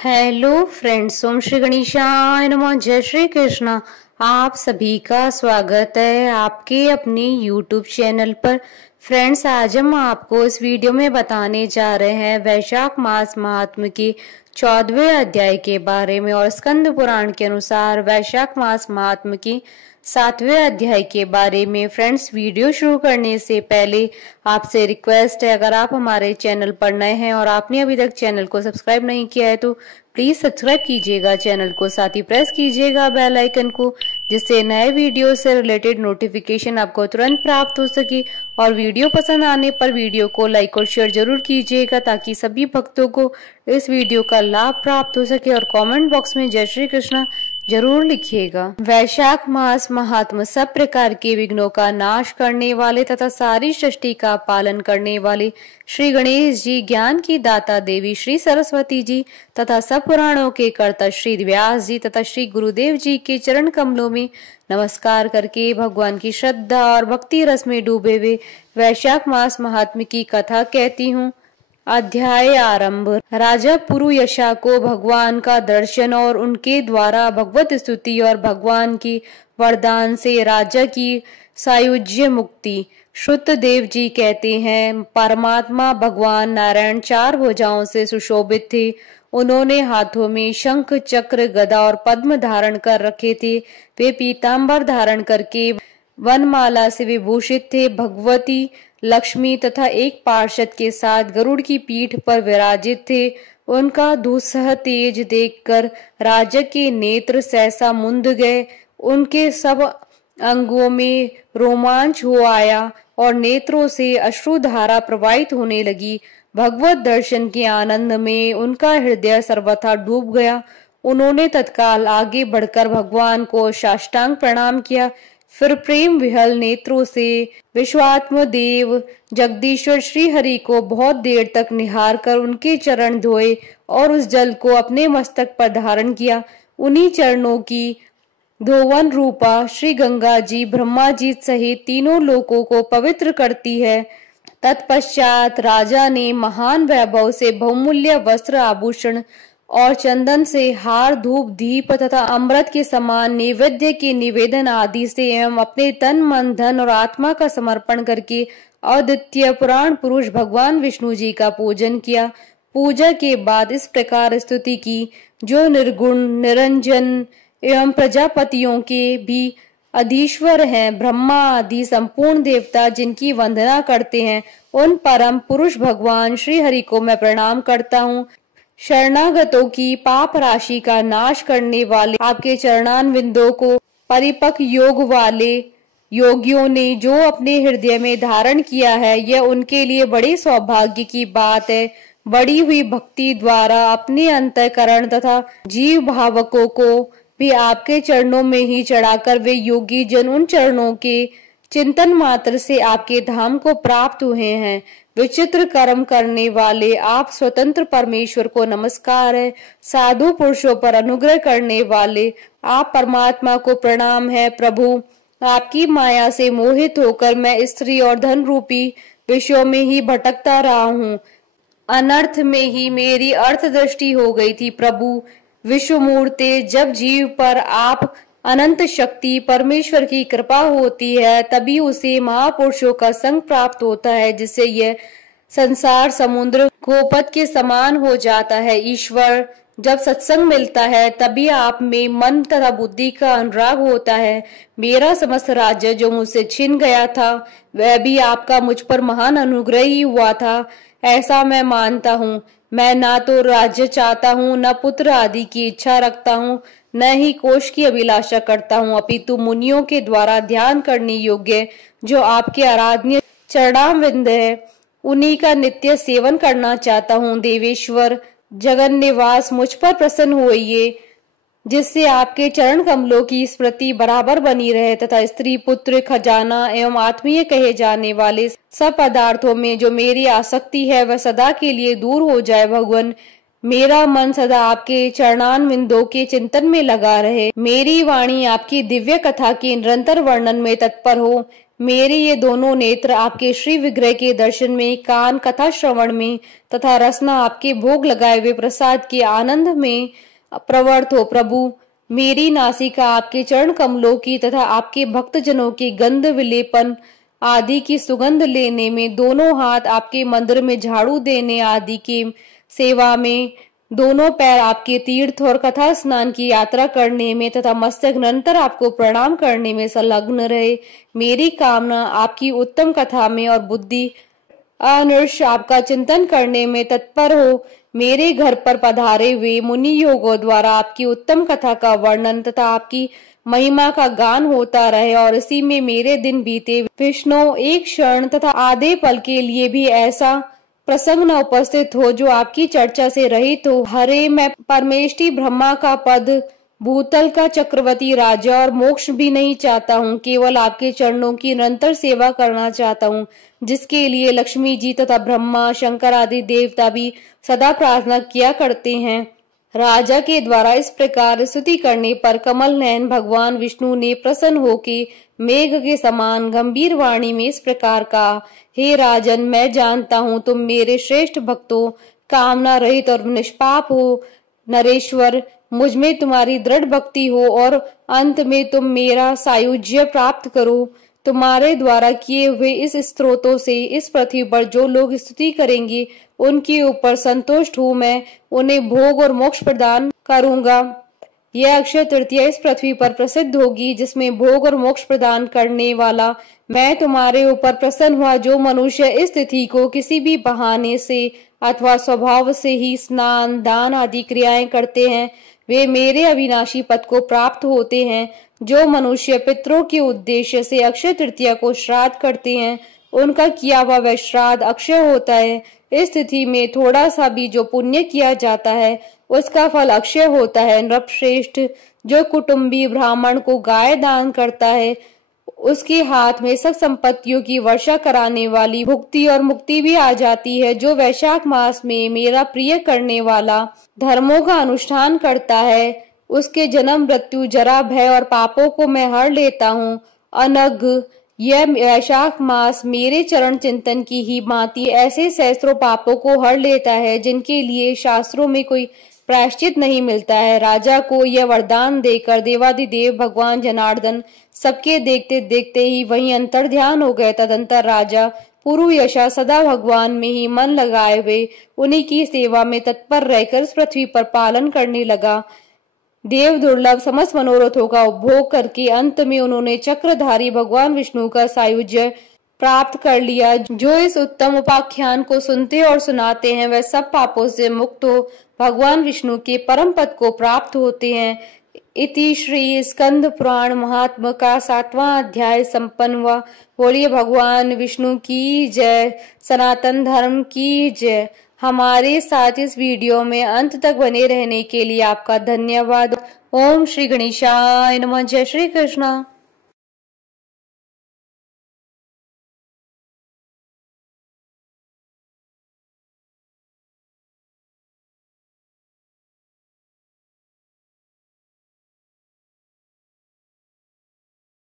Hello friends, ओम श्री गणेशाय नमः। जय श्री कृष्णा। आप सभी का स्वागत है आपके अपने YouTube चैनल पर। फ्रेंड्स, आज हम आपको इस वीडियो में बताने जा रहे हैं वैशाख मास महात्म्य के 14वें अध्याय के बारे में और स्कंद पुराण के अनुसार वैशाख मास महात्म्य की 7वें अध्याय के बारे में। फ्रेंड्स, वीडियो शुरू करने से पहले आपसे रिक्वेस्ट है, अगर आप हमारे चैनल पर नए हैं और आपने अभी तक चैनल को सब्सक्राइब नहीं किया है तो प्लीज सब्सक्राइब कीजिएगा चैनल को, साथ ही प्रेस कीजिएगा बेल आइकन को, जिससे नए वीडियो से रिलेटेड नोटिफिकेशन आपको तुरंत प्राप्त हो सके। और वीडियो पसंद आने पर वीडियो को लाइक और शेयर जरूर कीजिएगा ताकि सभी भक्तों को इस वीडियो का लाभ प्राप्त हो सके। और कमेंट बॉक्स में जय श्री कृष्णा जरूर लिखिएगा। वैशाख मास महात्म्य सब प्रकार के विघ्नों का नाश करने वाले तथा सारी सृष्टि का पालन करने वाले श्री गणेश जी, ज्ञान की दाता देवी श्री सरस्वती जी तथा सब पुराणों के कर्ता श्री व्यास जी तथा श्री गुरुदेव जी के चरण कमलों में नमस्कार करके भगवान की श्रद्धा और भक्ति रस में डूबे हुए वैशाख मास महात्म्य की कथा कहती हूँ। अध्याय आरंभ। राजा पुरुयशा को भगवान का दर्शन और उनके द्वारा भगवत स्तुति और भगवान की वरदान से राजा की सायुज्य मुक्ति। श्रुतदेव जी कहते हैं, परमात्मा भगवान नारायण 4 भुजाओं से सुशोभित थे। उन्होंने हाथों में शंख, चक्र, गदा और पद्म धारण कर रखे थे। वे पीतांबर धारण करके वनमाला से विभूषित थे। भगवती लक्ष्मी तथा एक पार्षद के साथ गरुड़ की पीठ पर विराजित थे। उनका दुस्सह तेज देखकर राजा के नेत्र सहसा मुंद गए। उनके सब अंगों में रोमांच हो आया और नेत्रों से अश्रुधारा प्रवाहित होने लगी। भगवत दर्शन के आनंद में उनका हृदय सर्वथा डूब गया। उन्होंने तत्काल आगे बढ़कर भगवान को साष्टांग प्रणाम किया। फिर प्रेम विहल नेत्रों से विश्वात्म देव जगदीश्वर श्री हरि को बहुत देर तक निहार कर उनके चरण धोए और उस जल को अपने मस्तक पर धारण किया। उन्हीं चरणों की धोवन रूपा श्री गंगा जी ब्रह्मा जी सहित तीनों लोकों को पवित्र करती है। तत्पश्चात राजा ने महान वैभव से बहुमूल्य वस्त्र, आभूषण और चंदन से हार, धूप, दीप तथा अमृत के समान नैवेद्य के निवेदन आदि से एवं अपने तन, मन, धन और आत्मा का समर्पण करके अद्वितीय पुराण पुरुष भगवान विष्णु जी का पूजन किया। पूजा के बाद इस प्रकार स्तुति की, जो निर्गुण, निरंजन एवं प्रजापतियों के भी अधीश्वर हैं, ब्रह्मा आदि संपूर्ण देवता जिनकी वंदना करते हैं, उन परम पुरुष भगवान श्री हरि को मैं प्रणाम करता हूँ। शरणागतों की पाप राशि का नाश करने वाले आपके चरणारविंदों को परिपक्व योग वाले योगियों ने जो अपने हृदय में धारण किया है, यह उनके लिए बड़े सौभाग्य की बात है। बढ़ी हुई भक्ति द्वारा अपने अंतःकरण तथा जीव भावकों को भी आपके चरणों में ही चढ़ाकर वे योगी जन उन चरणों के चिंतन मात्र से आपके धाम को प्राप्त हुए हैं। विचित्र कर्म करने वाले आप स्वतंत्र परमेश्वर को नमस्कार है। साधु पुरुषों पर अनुग्रह करने वाले आप परमात्मा को प्रणाम है। प्रभु, आपकी माया से मोहित होकर मैं स्त्री और धन रूपी विषयों में ही भटकता रहा हूँ। अनर्थ में ही मेरी अर्थ दृष्टि हो गई थी। प्रभु विश्वमूर्ते, जब जीव पर आप अनंत शक्ति परमेश्वर की कृपा होती है तभी उसे महापुरुषों का संग प्राप्त होता है, जिससे यह संसार समुद्र गोपद के समान हो जाता है। ईश्वर, जब सत्संग मिलता है तभी आप में मन तथा बुद्धि का अनुराग होता है। मेरा समस्त राज्य जो मुझसे छिन गया था वह भी आपका मुझ पर महान अनुग्रह ही हुआ था, ऐसा मैं मानता हूँ। मैं ना तो राज्य चाहता हूँ, न पुत्र आदि की इच्छा रखता हूँ, न ही कोष की अभिलाषा करता हूँ, अपितु मुनियों के द्वारा ध्यान करने योग्य जो आपके आराधनीय चरणारविंद है, उन्हीं का नित्य सेवन करना चाहता हूँ। देवेश्वर जगन निवास, मुझ पर प्रसन्न होइए, जिससे आपके चरण कमलों की स्मृति बराबर बनी रहे तथा स्त्री, पुत्र, खजाना एवं आत्मीय कहे जाने वाले सब पदार्थों में जो मेरी आसक्ति है वह सदा के लिए दूर हो जाए। भगवान, मेरा मन सदा आपके चरणारविंदों के चिंतन में लगा रहे। मेरी वाणी आपकी दिव्य कथा के निरंतर वर्णन में तत्पर हो। मेरे ये दोनों नेत्र आपके श्री विग्रह के दर्शन में, कान कथा श्रवण में तथा रसना आपके भोग लगाए हुए प्रसाद के आनंद में प्रवृत्त हो प्रभु। मेरी नासिका आपके चरण कमलों की तथा आपके भक्तजनों के गंध विलेपन आदि की सुगंध लेने में, दोनों हाथ आपके मंदिर में झाड़ू देने आदि की सेवा में, दोनों पैर आपके तीर्थ और कथा स्नान की यात्रा करने में तथा मस्तक निरंतर आपको प्रणाम करने में संलग्न रहे। मेरी कामना आपकी उत्तम कथा में और बुद्धि अनिर्ष आपका चिंतन करने में तत्पर हो। मेरे घर पर पधारे हुए मुनि योगों द्वारा आपकी उत्तम कथा का वर्णन तथा आपकी महिमा का गान होता रहे और इसी में मेरे दिन बीते। विष्णु एक क्षण तथा आधे पल के लिए भी ऐसा प्रसंग न उपस्थित हो जो आपकी चर्चा से रहित हो। हरे, मैं परमेष्टि ब्रह्मा का पद, भूतल का चक्रवर्ती राजा और मोक्ष भी नहीं चाहता हूँ, केवल आपके चरणों की निरंतर सेवा करना चाहता हूँ, जिसके लिए लक्ष्मी जी तथा ब्रह्मा शंकर आदि देवता भी सदा प्रार्थना किया करते हैं। राजा के द्वारा इस प्रकार स्तुति करने पर कमल नयन भगवान विष्णु ने प्रसन्न होकर मेघ के समान गंभीर वाणी में इस प्रकार कहा, हे राजन, मैं जानता हूँ तुम मेरे श्रेष्ठ भक्तों, कामना रहित और निष्पाप हो। नरेश्वर, मुझ में तुम्हारी दृढ़ भक्ति हो और अंत में तुम मेरा सायुज्य प्राप्त करो। तुम्हारे द्वारा किए हुए इस स्तोत्रों से इस पृथ्वी पर जो लोग स्तुति करेंगे उनके ऊपर संतुष्ट हूँ मैं, उन्हें भोग और मोक्ष प्रदान करूंगा। यह अक्षय तृतीया इस पृथ्वी पर प्रसिद्ध होगी, जिसमें भोग और मोक्ष प्रदान करने वाला मैं तुम्हारे ऊपर प्रसन्न हुआ। जो मनुष्य इस तिथि को किसी भी बहाने से अथवा स्वभाव से ही स्नान दान आदि क्रियाएं करते हैं, वे मेरे अविनाशी पद को प्राप्त होते हैं। जो मनुष्य पितरों के उद्देश्य से अक्षय तृतीया को श्राद्ध करते हैं, उनका किया हुआ वह श्राद्ध अक्षय होता है। इस तिथि में थोड़ा सा भी जो पुण्य किया जाता है उसका फल अक्षय होता है। नृपश्रेष्ठ, जो कुटुंबी ब्राह्मण को गाय दान करता है, उसके हाथ में सब संपत्तियों की वर्षा कराने वाली भुक्ति और मुक्ति भी आ जाती है। जो वैशाख मास में मेरा प्रिय करने वाला धर्मों का अनुष्ठान करता है, उसके जन्म मृत्यु जरा भय और पापों को मैं हर लेता हूँ। अनघ, यह वैशाख मास मेरे चरण चिंतन की ही भांति ऐसे सहस्त्रों पापों को हर लेता है जिनके लिए शास्त्रों में कोई प्रायश्चित नहीं मिलता है। राजा को यह वरदान देकर देवादिदेव भगवान जनार्दन सबके देखते देखते ही वहीं अंतर ध्यान हो गए। तदंतर राजा पुरुयशा सदा भगवान में ही मन लगाए हुए उन्हीं की सेवा में तत्पर रहकर इस पृथ्वी पर पालन करने लगा। देव दुर्लभ समस्त मनोरथों का उपभोग करके अंत में उन्होंने चक्रधारी भगवान विष्णु का सायुज्य प्राप्त कर लिया। जो इस उत्तम उपाख्यान को सुनते और सुनाते हैं वह सब पापों से मुक्त हो भगवान विष्णु के परम पद को प्राप्त होते हैं। इति श्री स्कंद पुराण महात्म का 7वां अध्याय संपन्न हुआ। बोलिए भगवान विष्णु की जय, सनातन धर्म की जय। हमारे साथ इस वीडियो में अंत तक बने रहने के लिए आपका धन्यवाद। ओम श्री गणेशाय नमः। जय श्री कृष्ण।